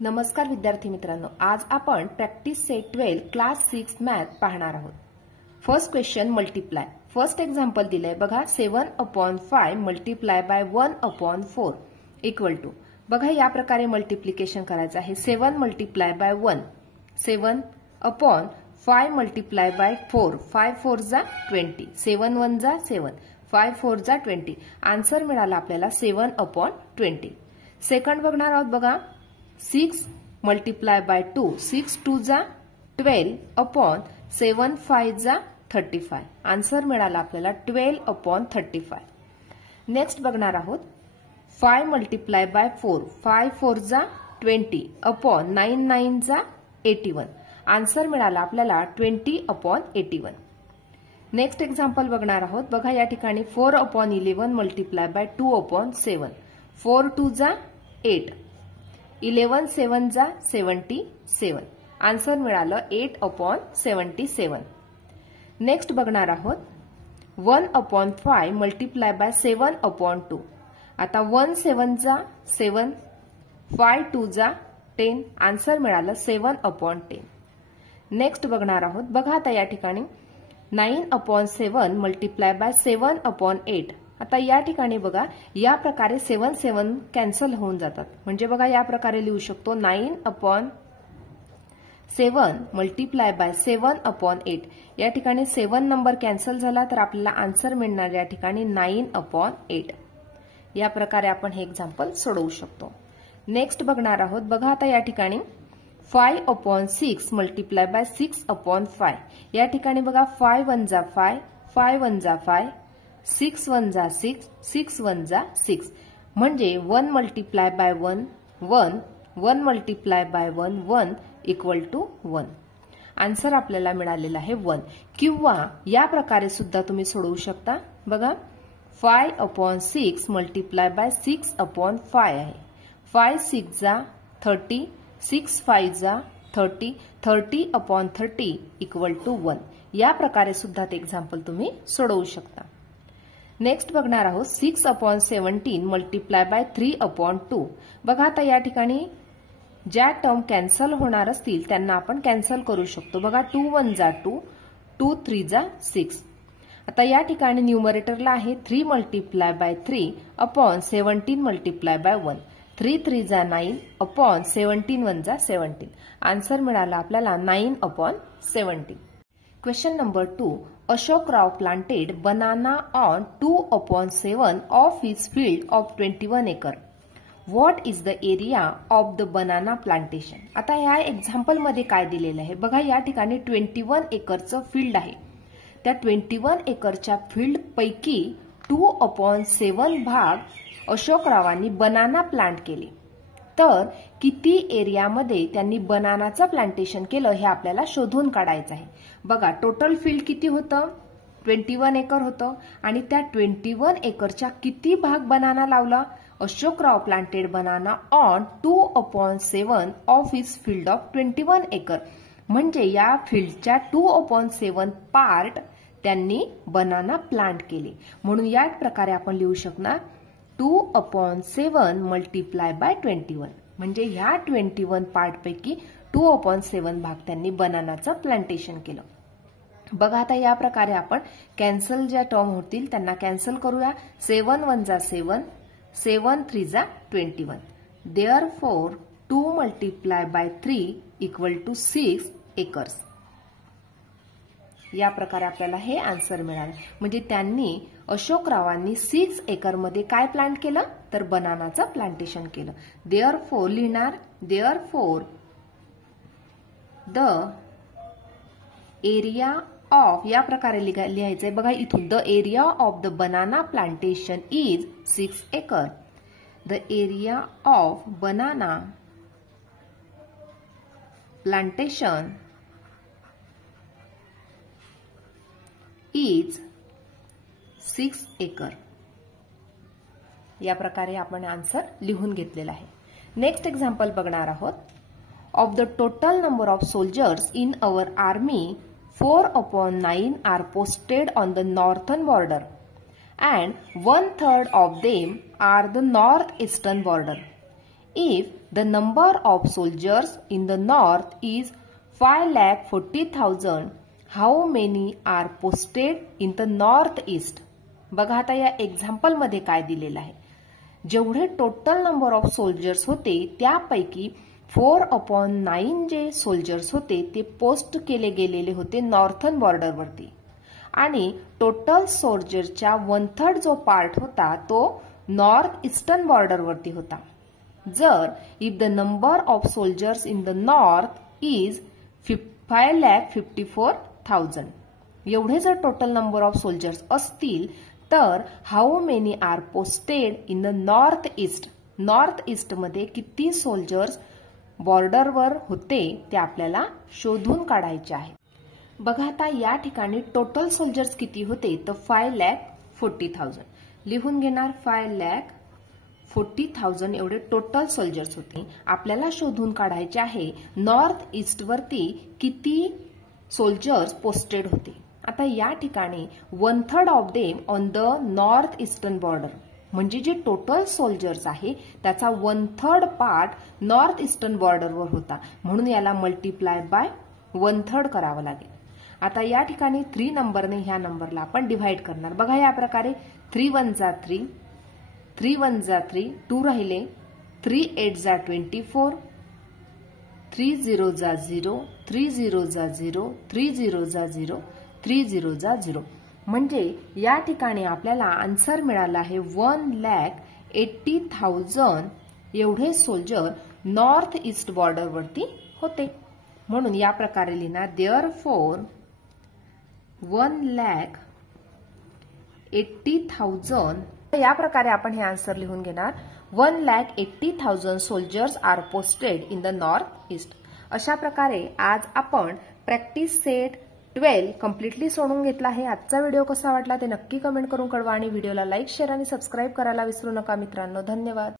नमस्कार विद्यार्थी मित्रांनो, आज आपण प्रॅक्टिस सेट 12 क्लास 6 मॅथ पाहणार आहोत। First question multiply. First example दिलंय बघा, 7/5 मल्टिप्लाय बाय 1/4 इक्वल टू। बघा या प्रकारे मल्टिप्लिकेशन करायचं आहे। 7 मल्टिप्लाय बाय 1, 7/5 मल्टिप्लाय बाय 4, 5 4 जा 20, 7 1 जा 7, 5 4 जा 20। आन्सर मिळाला आपल्याला 7/20। सेकंड बघणार आहोत बघा, 6 मल्टिप्लाय बाय 2, 6 2 जा 12 7 5 जा 35। आन्सर मिळाला आपल्याला 12/35। नेक्स्ट बघणार आहोत 5 मल्टिप्लाय बाय 4, 5 4 जा 20 9 9 जा 81। आन्सर मिळाला आपल्याला 20/81। नेक्स्ट एक्झाम्पल बघणार आहोत बघा, या ठिकाणी 4/11 मल्टिप्लाय बाय 2/7, 4 2 जा 8, 11 7 जा 77। आन्सर मिळालं 8/77। नेक्स्ट बघणार आहोत 1/5 मल्टिप्लाय बाय 7/2। आता 1 7 जा 7, 5 2 जा 10। आन्सर मिळालं 7/10। नेक्स्ट बघणार आहोत बघा, आता या ठिकाणी 9/7 मल्टिप्लाय बाय 7/8। आता या ठिकाणी बघा या प्रकारे 7 7 कॅन्सल होऊन जातात, म्हणजे बघा या प्रकारे लिहू शकतो 9/7 मल्टिप्लाय बाय 7/8। या ठिकाणी 7 नंबर कॅन्सल झाला तर आपल्याला आन्सर मिळणार या ठिकाणी 9/8। या प्रकारे आपण हे एक्झाम्पल सोडवू शकतो। नेक्स्ट बघणार आहोत बघा, आता या ठिकाणी 5/6 मल्टिप्लाय बाय 6/5। या ठिकाणी बघा 5 1 जा 5, 5 1 जा 5, 6 1 जा 6, 6 1 जा 6। म्हणजे 1 multiply by 1 1, 1 multiply by 1 1 equal to 1। Answer आपल्याला मिळालेला आहे 1। किंवा या प्रकारे सुद्धा तुम्ही सोडवू शकता बघा, 5/6 मल्टिप्लाय बाय 6/5 आहे। 5 6 जा 30, 6 5 जा 30, 30/30 इक्वल टू 1। या प्रकारे सुद्धा ते एक्झाम्पल तुम्ही सोडवू शकता। नेक्स्ट बघणार आहोत 6/17 मल्टिप्लाय बाय 3/2। बघा आता या ठिकाणी ज्या टर्म कॅन्सल होणार असतील त्यांना आपण कॅन्सल करू शकतो। बघा 2 1 जा 2, 2 3 जा 6। आता या ठिकाणी न्यूमरेटरला आहे 3 मल्टिप्लाय बाय 3/17 मल्टिप्लाय बाय 1, 3 3 जा 9 17 1 जा 17। आन्सर मिळाला आपल्याला 9/17। Question number 2. Ashok Rao planted banana on 2/7 of his field of 21 acre. What is the area of the banana plantation? आता या एक्झाम्पल मध्ये काय दिलेलं आहे बघा, या ठिकाणी 21 एकरचं फील्ड आहे। त्या 21 एकरच्या फील्ड पैकी 2/7 भाग अशोकरावांनी बनाना प्लांट केले। तर किती एरियामध्ये त्यांनी बनानाचं प्लांटेशन केलं हे आपल्याला शोधून काढायचं आहे। बघा टोटल फील्ड किती होतं, 21 एकर होतं, आणि त्या 21 एकरच्या किती भाग बनाना लावला, Ashokrao planted banana on 2/7 of his field of 21 acre. म्हणजे या फील्डच्या 2/7 पार्ट त्यांनी बनाना प्लांट केले। म्हणून या प्रकारे आपण लिहू शकणार 2/7 मल्टिप्लाय बाय 21। म्हणजे ह्या 21 पार्ट पैकी 2/7 भाग त्यांनी बनानाचं प्लांटेशन केलं। बघा आता या प्रकारे आपण कॅन्सल ज्या टर्म होतील त्यांना कॅन्सल करूया। 7 1 जा 7, 7 3 जा 21। Therefore 2 multiply by 3 equal to 6 acres. या प्रकारे आपल्याला हे आन्सर मिळालं। म्हणजे त्यांनी अशोकरावांनी 6 एकरमध्ये काय प्लांट केलं तर बनानाचं प्लांटेशन केलं। देअरफॉर लिहिणार, देअरफॉर द एरिया ऑफ, या प्रकारे लिहायचंय बघा इथून, the area of the banana plantation is 6 acre. The area of banana plantation is 6 acre. या प्रकारे आपण आन्सर लिहून घेतलेला आहे। नेक्स्ट एक्झाम्पल बघणार आहोत, of the total number of soldiers in our army 4/9 are posted on the northern border and 1/3 of them are the north eastern border. If the number of soldiers in the north is 5,40,000, how many are posted in the northeast? बघा आता या example मध्ये काय दिलेलं आहे. जेवढे total number of soldiers होते त्यापैकी 4/9 जे सोल्जर्स होते ते पोस्ट केले गेलेले होते नॉर्थन बॉर्डरवरती आणि टोटल सोल्जरच्या 1/3 जो पार्ट होता तो नॉर्थ ईस्टर्न बॉर्डरवरती होता. जर if the number of soldiers in the north is 5,54,000 एवढे जर टोटल नंबर ऑफ सोल्जर्स असतील तर how many are posted in the north east. North east मध्ये किती सोल्जर्स बॉर्डरवर होते ते आपल्याला शोधून काढायचे आहे. बघा आता या ठिकाणी टोटल सोल्जर्स किती होते तर 5,40,000 लिहून घेणार. 5,40,000 एवढे टोटल सोल्जर्स होते. आपल्याला शोधून काढायचे आहे नॉर्थ ईस्ट वरती किती सोल्जर्स पोस्टेड होते. आता या ठिकाणी 1/3 of them on the north eastern border म्हणजे जे टोटल सोल्जर्स आहे त्याचा 1/3 पार्ट नॉर्थ ईस्टर्न बॉर्डरवर होता म्हणून याला मल्टिप्लाय बाय 1/3 करावं लागेल. आता या ठिकाणी 3 नंबरने ह्या नंबरला आपण डिव्हाइड करणार. बघा या प्रकारे 3 1 जा 3, 3 1 जा 3, 2 राहिले, 3 8 जा 24, 3 0 जा 0, 3 0 जा 0, 3 0 जा 0, 3 0 जा 0. म्हणजे या ठिकाणी आपल्याला आन्सर मिळाला आहे 1,80,000 एवढे सोल्जर नॉर्थ ईस्ट बॉर्डरवरती होते. म्हणून या प्रकारे लिहिणार देअरफॉर 1,80,000. या प्रकारे आपण हे आन्सर लिहून घेणार. 1,80,000 soldiers are posted in the north east. अशा प्रकारे आज आपण प्रॅक्टिस सेट 12 कम्प्लिटली सोडून घेतला आहे. आजचा व्हिडिओ कसा वाटला ते नक्की कमेंट करून कळवा आणि व्हिडिओला लाईक शेअर आणि सबस्क्राईब करायला विसरू नका मित्रांनो. धन्यवाद.